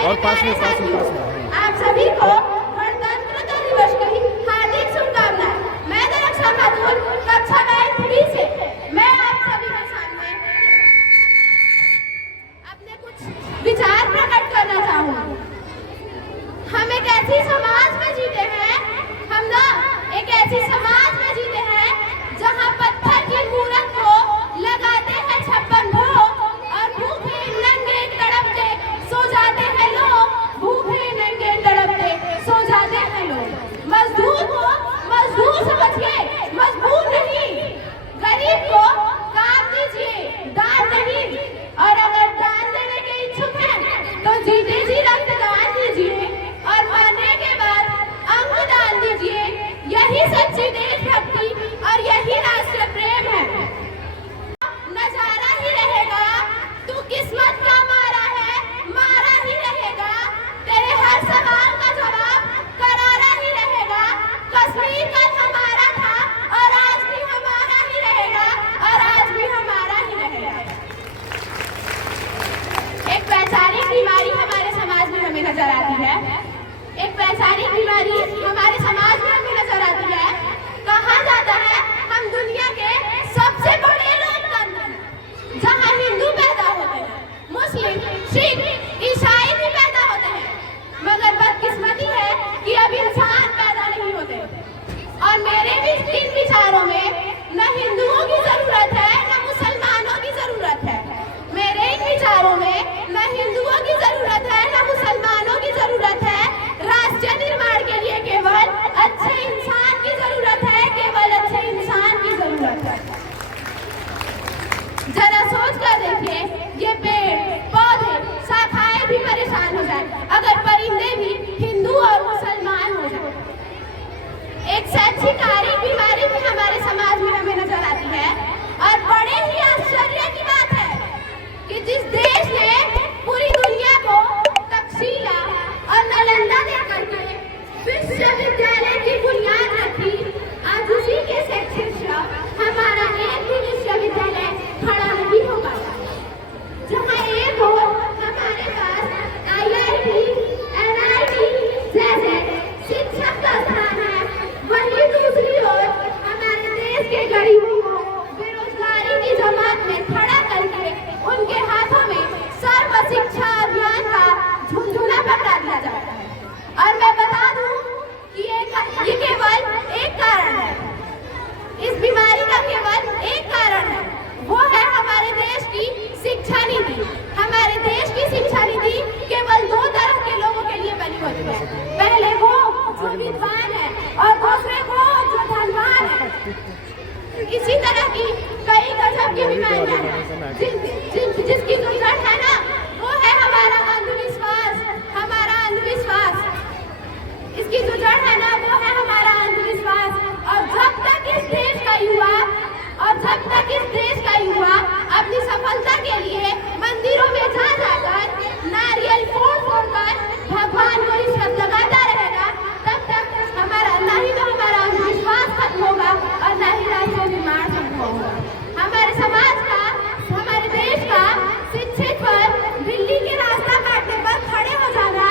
मेरे प्यारे साथियों, आप सभी को गणतंत्र दिवस की हार्दिक शुभकामनाएं। मैं दरक्षा खातून कक्षा 9 से मैं आप सभी के सामने अपने कुछ विचार प्रकट करना चाहूँगी। हम एक ऐसी समाज में जीते हैं, हम ना एक ऐसी समाज में जीते हैं जहाँ पत्थर की मूरत को लगाते हैं 56 भोग और भूखे नंगे तड़पते सो जाते हैं लोग, भूखे नंगे तड़पते सो जाते हैं लोग। मजदूर को मजदूर समझिए, मजबूर नहीं। गरीब को काम दीजिए, दान नहीं। और अगर दान देने के इच्छुक हैं तो जीते जी रक्तदान दीजिए और मरने के बाद अंगदान दीजिए। यही सच्ची देशभक्ति और यही राष्ट्र प्रेम है। नजारा ही रहेगा, तू किस्मत का मारा है, मारा ही रहेगा। तेरे हर सवाल का जवाब करारा ही रहेगा। कश्मीर कल हमारा था और आज भी हमारा ही रहेगा, और आज भी हमारा ही रहेगा। एक वैचारिक बीमारी हमारे समाज में हमें नजर आती है। एक वैचारिक बीमारी हमारे समाज में हमें नजर आती है। कहा जाता है हम दुनिया के सबसे बड़े लोकतंत्र हैं, जहां हिंदू पैदा होते हैं, मुस्लिम, सिख, ईसाई भी पैदा होते हैं, मगर बदकिस्मती है कि अब इंसान पैदा नहीं होते। और मेरे भी इन विचारों में न हिंदुओं की जरूरत है न मुसलमानों की जरूरत है। मेरे इन विचारों में न हिंदुओं की जरूरत है न मुसलमानों की जरूरत है। राष्ट्र निर्माण के लिए केवल अच्छे इंसान की जरूरत है, केवल अच्छे इंसान की जरूरत है। जरा सोच कर देखिए, ये पेड़ पौधे शाखाएं भी परेशान हो जाए अगर परिंदे भी हिंदू और मुसलमान हो जाए। एक शैक्षिक बीमारी भी हमारे समाज में हमें नजर आती है। और बड़े ही आश्चर्य की बात है कि जिस देश ने पूरी दुनिया को तक्षशिला और नालंदा देकर के विश्वविद्यालय की बुनियाद रखी, आज उसी के शिक्षा हमारा एक भी विश्वविद्यालय खड़ा नहीं हो पाता। जहाँ एक हो हमारे पास IIT, NIT जैसे शिक्षक का स्थान है, वहीं दूसरी ओर हमारे देश के गरीबों को बेरोजगारी की जमात में खड़ा करके उनके हाथों में सर्व शिक्षा अभियान का झुंझुना पकड़ा दिया जाता है। और मैं बता दूं कि ये केवल एक कारण है। इस बीमारी का केवल एक कारण है, वो है हमारे देश की शिक्षा नीति। हमारे देश की शिक्षा नीति केवल दो तरह के लोगों के लिए बनी होती है। पहले वो जो विद्वान है और दूसरे वो जो धनवान है। इसी तरह की कई गजब की बीमारियां हैं जिसकी जो जड़ है ना, वो है हमारा अंधविश्वास, हमारा अंधविश्वास। इसकी जो जड़ है ना, वो है हमारा अंधविश्वास। और जब तक इस देश का युवा अपनी सफलता के लिए मंदिरों में जा जाकर नारियल फोड़ कर भगवान को रिश्वत लगाता रहेगा, तब तक हमारा न ही तो हमारा अंधविश्वास खत्म होगा और न ही राष्ट्र निर्माण खत्म होगा। हमारे समाज का, हमारे देश का शिक्षित वर्ग दिल्ली के रास्ता काटने पर खड़े हो जाना,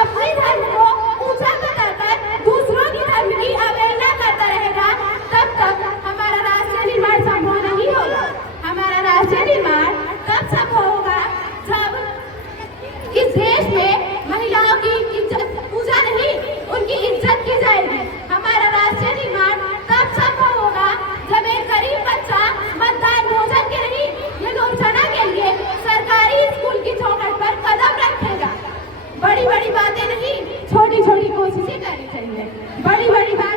अपने धर्म को ऊंचा बताकर दूसरों की धर्म की अवहेलना करता रहेगा, तब तक हमारा राष्ट्र निर्माण संभव नहीं होगा। हमारा राष्ट्र निर्माण तब संभव होगा जब इस देश में महिलाओं की इज्जत पूजा नहीं, उनकी इज्जत की जाएगी। हमारा राष्ट्र निर्माण तब संभव होगा जब एक गरीब बच्चा मतदान भोजन के नहीं, ये लोचना के लिए सरकारी स्कूल की चौखट पर कदम रखेगा। बड़ी बड़ी बातें नहीं, छोटी छोटी कोशिशें करनी चाहिए। बड़ी बड़ी बात